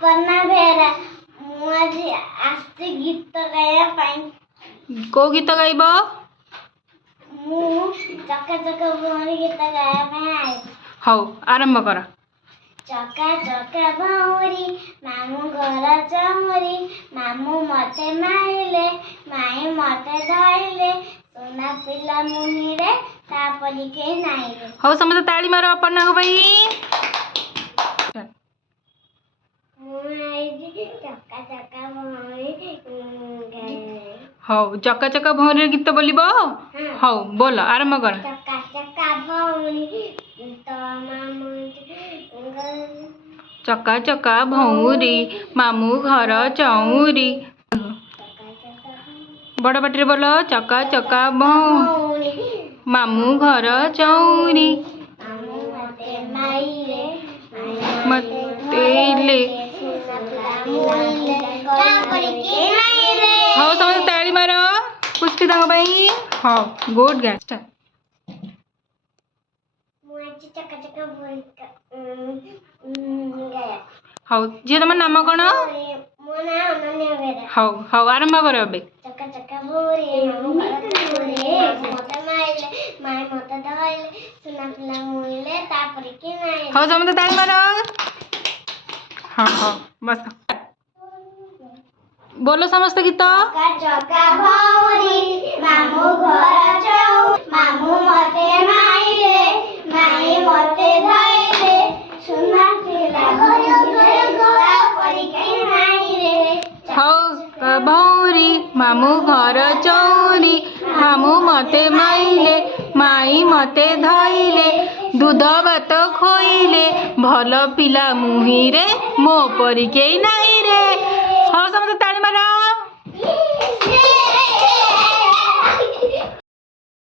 अपना बेरा मुझे आस्ते गीत गाया पाई को गीत गाइब मु चका चका भौरी गीत गाया पाई हौ आरंभ कर चका चका भौरी मामू घर चौरी मामू मते माइले माई मते धइले सोना पिला मुहिरे तापरी के नाइले हौ समस्त ताली मारो अपना को भाई चका चका भौरी हौ चका चका भौरी गीत बोलिबो हौ बोल आरंभ कर चका चका भौरी तो मामू चका चका भौरी मामू घर चौरी बड़ पाटी बोल चका चका भौरी मामू घर चौरी मतेले हौ समस्त ताली मारो पुष्पिता भाई हौ गुड गाइस चका चका भौरी गाया हौ जी तुम नाम कौन मो ना अनन्या बेरा हौ हौ आरंभ कर अबे चका चका भौरी मामू घर चौरी मते माइले माई मते धइले सोना पिला मुइले तापरी के नाइले हौ समस्त ताली मारो हाँ हाँ बस बोलो समस्त गीत चका चका भौरी मामू घर चौ मामू मते माइले माई मते धइले सोना पिला मुइले तापरी के नाइले हौ भौरी मामू घर चौरी मामू मते माइले माई मते धइले दूध भात खोइले भल पिला मुहिरे मो परी केही नाही रे हौ समस्त ताली